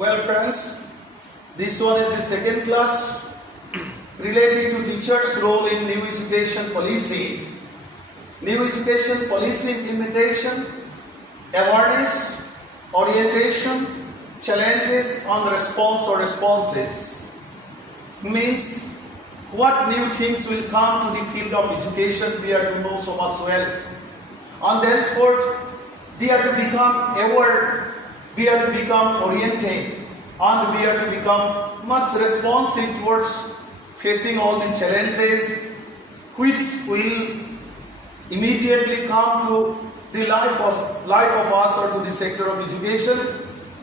Well friends, this one is the second class relating to teachers' role in new education policy. New education policy implementation, awareness, orientation, challenges on response or responses. Means what new things will come to the field of education we are to know so much well. And thenceforth, we are to become aware, we are to become oriented, and we are to become much responsive towards facing all the challenges which will immediately come to the life of us or to the sector of education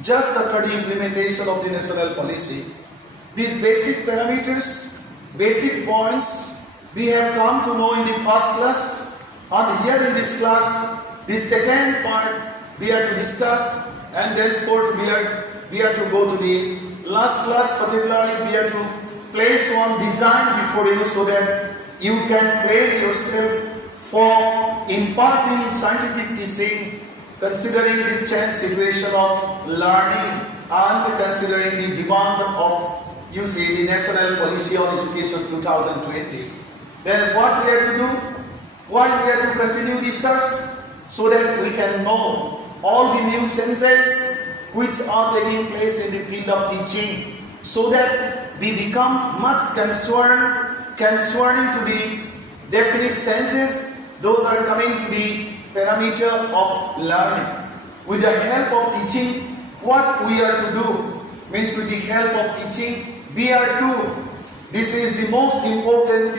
just after the implementation of the national policy. These basic parameters, basic points we have come to know in the first class, and here in this class, the second part we are to discuss, and thenceforth we are to go to the last class. Particularly we are to place one design before you so that you can plan yourself for imparting scientific teaching, considering the changed situation of learning and considering the demand of the National Policy on Education 2020. Then what we have to do? Why we have to continue research? So that we can know all the new senses which are taking place in the field of teaching, so that we become much concerning to the definite senses. Those are coming to the parameter of learning. With the help of teaching, what we are to do? Means with the help of teaching, we are to, this is the most important,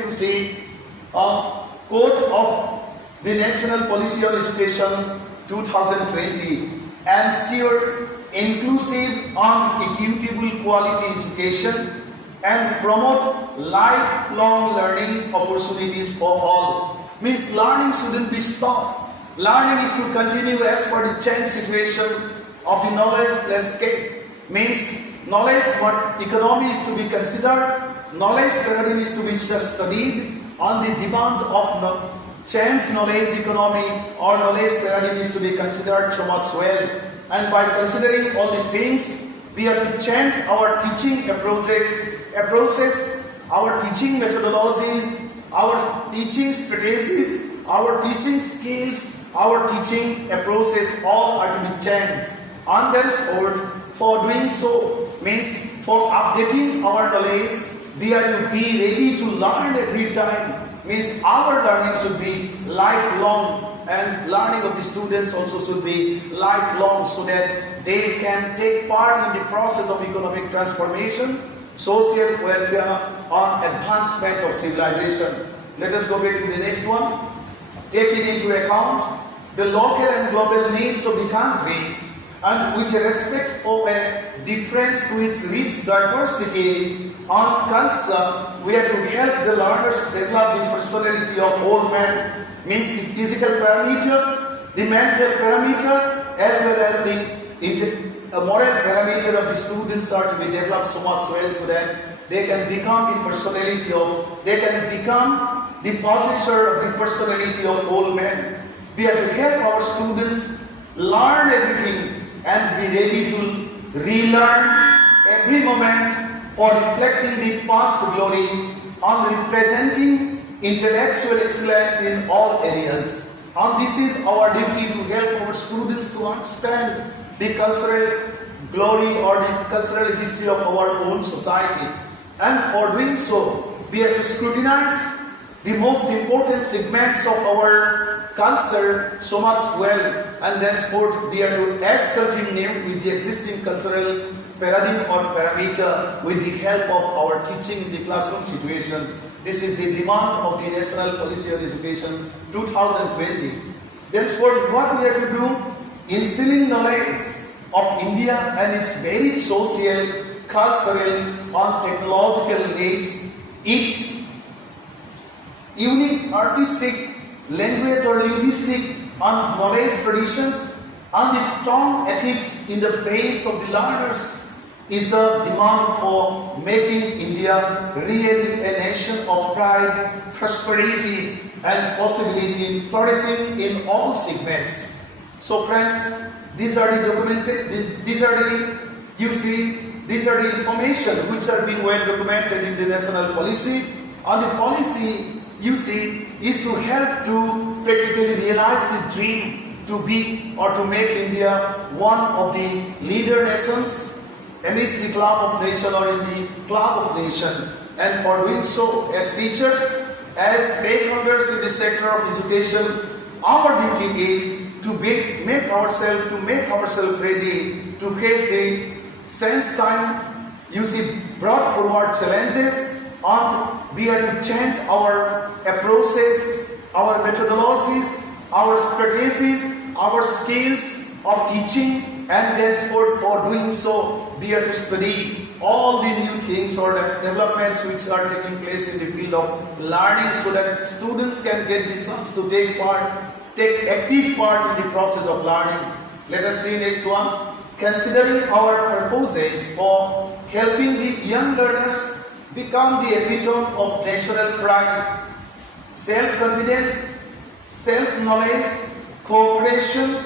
quote of the National Policy on Education 2020, ensure inclusive and equitable quality education and promote lifelong learning opportunities for all. Means learning shouldn't be stopped. Learning is to continue as per the changed situation of the knowledge landscape. Means knowledge, what economy is to be considered, knowledge paradigm is to be studied on the demand of change knowledge economy or knowledge paradigm is to be considered so much well. And by considering all these things, we have to change our teaching approaches, our teaching methodologies, our teaching strategies, our teaching skills, our teaching approaches, all are to be changed. And thenceforth, for doing so, means for updating our knowledge, we have to be ready to learn every time. Means our learning should be lifelong, and learning of the students also should be lifelong, so that they can take part in the process of economic transformation, social welfare, and advancement of civilization. Let us go back to the next one. Taking into account the local and global needs of the country, and with respect of a difference to its rich diversity and concern, we have to help the learners develop the personality of whole man. Means the physical parameter, the mental parameter, as well as the moral parameter of the students are to be developed so much well, so that they can become the personality of, they can become the possessor of the personality of whole man. We have to help our students learn everything and be ready to relearn every moment for reflecting the past glory and representing intellectual excellence in all areas. And this is our duty to help our students to understand the cultural glory or the cultural history of our own society. And for doing so, we have to scrutinize the most important segments of our culture so much well, and thenceforth we have to add something new with the existing cultural paradigm or parameter with the help of our teaching in the classroom situation. This is the demand of the National Policy on Education 2020. Thenceforth, what we have to do? Instilling knowledge of India and its varied social, cultural, and technological needs, its unique artistic, language or linguistic and knowledge traditions, and its strong ethics in the brains of the learners, is the demand for making India really a nation of pride, prosperity, and possibility in flourishing in all segments. So friends, these are the You see, these are the information which are being well documented in the national policy. And the policy, you see, is to help to practically realize the dream to be or to make India one of the leader nations amidst the club of nation or in the club of nation. And for doing so, as teachers, as stakeholders in the sector of education, our duty is to make ourselves ready to face the sense time, you see, brought forward challenges, and we have to change our approaches, our methodologies, our strategies, our skills of teaching, and thenceforth for doing so, we have to study all the new things or developments which are taking place in the field of learning, so that students can get the chance to take active part in the process of learning. Let us see next one. Considering our purposes for helping the young learners become the epitome of national pride, self-confidence, self-knowledge, cooperation,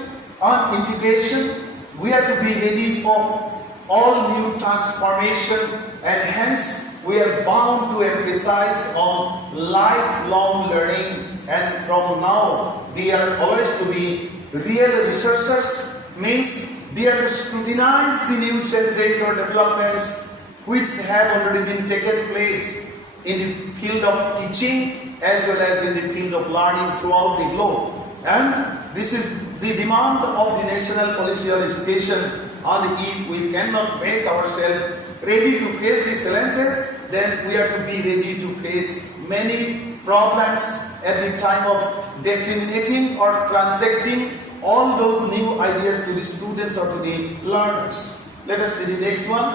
and integration, we have to be ready for all new transformation, and hence we are bound to emphasize on lifelong learning, and from now we are always to be real researchers, means we have to scrutinize the new changes or developments which have already been taken place in the field of teaching as well as in the field of learning throughout the globe. And this is the demand of the national policy on education. And if we cannot make ourselves ready to face these challenges, then we have to be ready to face many problems at the time of disseminating or transacting all those new ideas to the students or to the learners. Let us see the next one.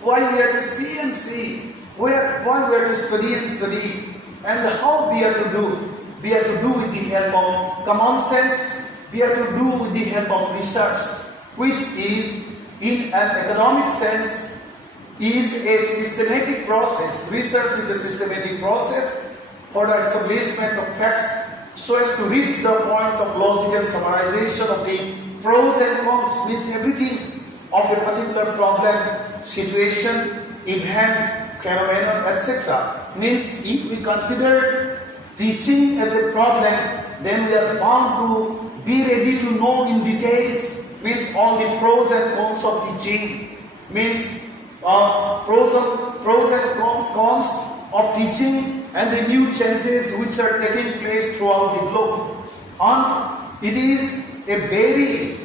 Why we have to see and see, why we have to study and study, and how we have to do. We have to do with the help of common sense, we have to do with the help of research, which is, in an economic sense, is a systematic process. Research is a systematic process for the establishment of facts, so as to reach the point of logical summarization of the pros and cons, means everything of a particular problem, situation, event, phenomenon, etc. Means if we consider teaching as a problem, then we are bound to be ready to know in details, means all the pros and cons of teaching, means pros and cons of teaching, and the new changes which are taking place throughout the globe. And it is a very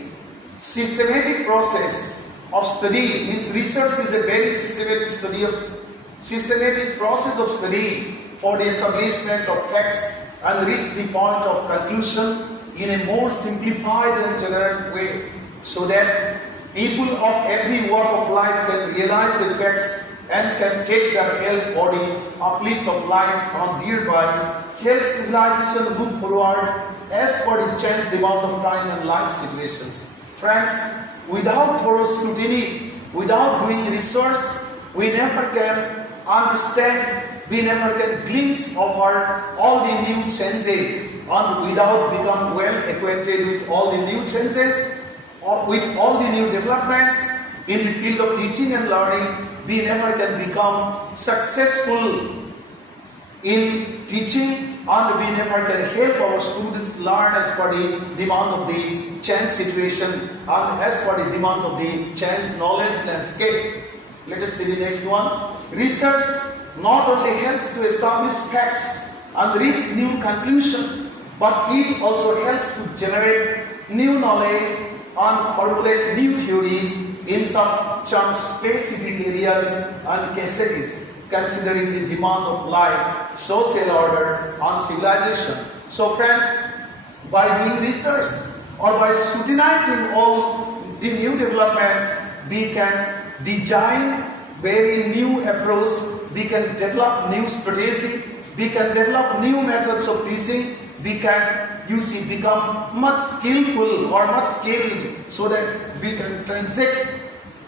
systematic process of study, means research is a very systematic process of study for the establishment of facts and reach the point of conclusion in a more simplified and general way, so that people of every walk of life can realize the facts and can take their help for the uplift of life, and thereby help civilization move forward as per the changed demand of time and life situations. Friends, without thorough scrutiny, without doing research, we never can understand, we never can glimpse over all the new changes, and without become well acquainted with all the new changes, or with all the new developments in the field of teaching and learning, we never can become successful in teaching, and we never can help our students learn as per the demand of the change situation and as per the demand of the changed knowledge landscape. Let us see the next one. Research not only helps to establish facts and reach new conclusion, but it also helps to generate new knowledge and formulate new theories in some specific areas and cases, considering the demand of life, social order, and civilization. So friends, by doing research or by scrutinizing all the new developments, we can design very new approach, we can develop new strategy, we can develop new methods of teaching, we can, become much skillful or much skilled, so that we can transact,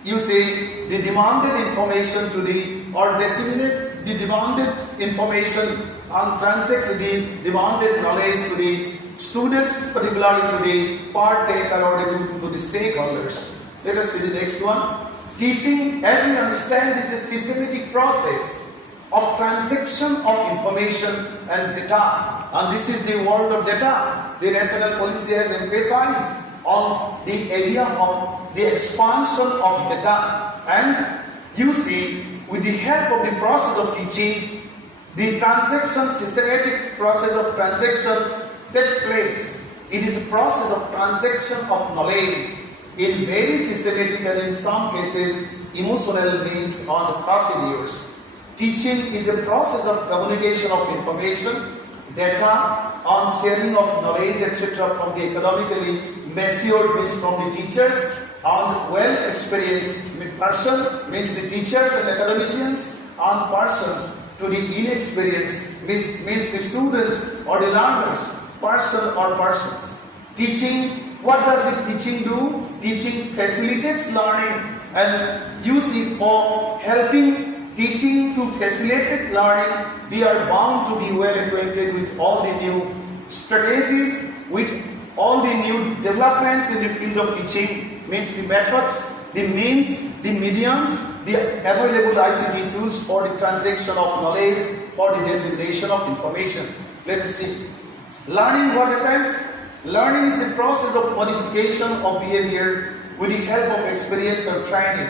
the demanded information to the, or disseminate the demanded information and transact the demanded knowledge to the students, particularly to the partaker or to the stakeholders. Let us see the next one. Teaching, as we understand, is a systematic process of transaction of information and data. And this is the world of data. The national policy has emphasized on the area of the expansion of data. And you see, with the help of the process of teaching, the systematic process of transaction takes place. It is a process of transaction of knowledge in very systematic and in some cases emotional means on procedures. Teaching is a process of communication of information, data, on sharing of knowledge, etc. from the academically matured means from the teachers, and well experienced person means the teachers and academicians, and persons to the inexperienced means the students or the learners, person or persons. Teaching, what does teaching do? Teaching facilitates learning, and you see, for helping teaching to facilitate learning, we are bound to be well acquainted with all the new strategies, with all the new developments in the field of teaching, means the methods, the means, the mediums, the available ICT tools for the transaction of knowledge, for the dissemination of information. Let us see. Learning, what happens? Learning is the process of modification of behavior with the help of experience and training.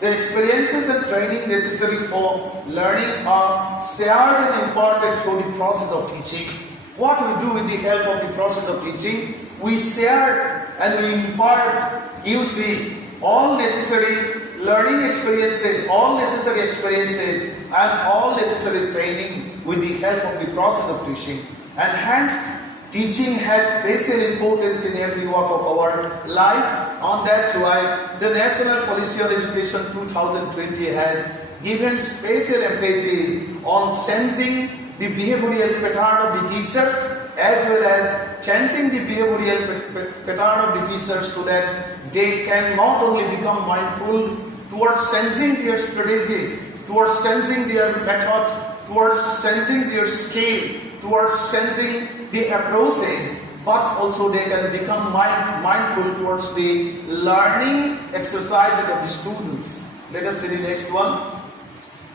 The experiences and training necessary for learning are shared and imparted through the process of teaching. What we do with the help of the process of teaching, we share and we impart, you see, all necessary learning experiences, all necessary experiences and all necessary training with the help of the process of teaching. And hence, teaching has special importance in every walk of our life, and that's why the National Policy on Education 2020 has given special emphasis on changing the behavioral pattern of the teachers as well as changing the behavioral pattern of the teachers so that they can not only become mindful towards changing their strategies, towards changing their methods, towards changing their scale, towards changing the approaches, but also they can become mindful towards the learning exercises of the students. Let us see the next one.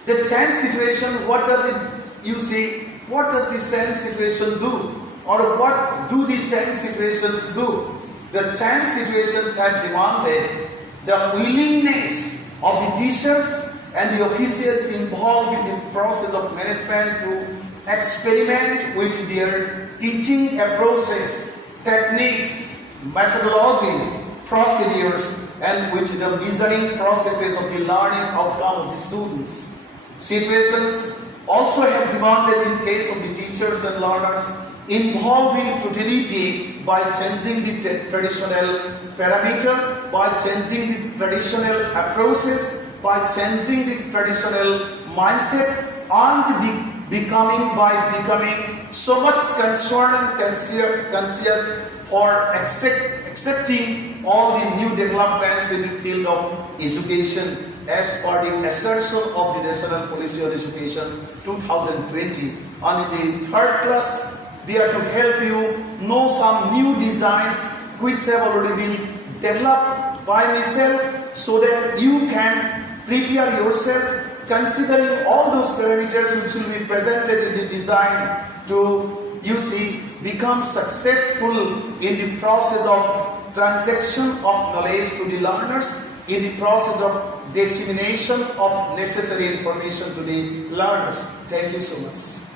The change situation, what does it, you see, what does the change situation do? Or what do the change situations do? The change situations have demanded the willingness of the teachers and the officials involved in the process of management to experiment with their teaching approaches, techniques, methodologies, procedures, and with the measuring processes of the learning outcome of the students. Situations also have demanded in case of the teachers and learners involving totality by changing the traditional parameter, by changing the traditional approaches, by changing the traditional mindset, and becoming so much concerned and conscious for accepting all the new developments in the field of education as per the assertion of the National Policy on Education 2020. And in the third class, we are to help you know some new designs which have already been developed by myself so that you can prepare yourself considering all those parameters which will be presented in the design to, you see, become successful in the process of transaction of knowledge to the learners, in the process of dissemination of necessary information to the learners. Thank you so much.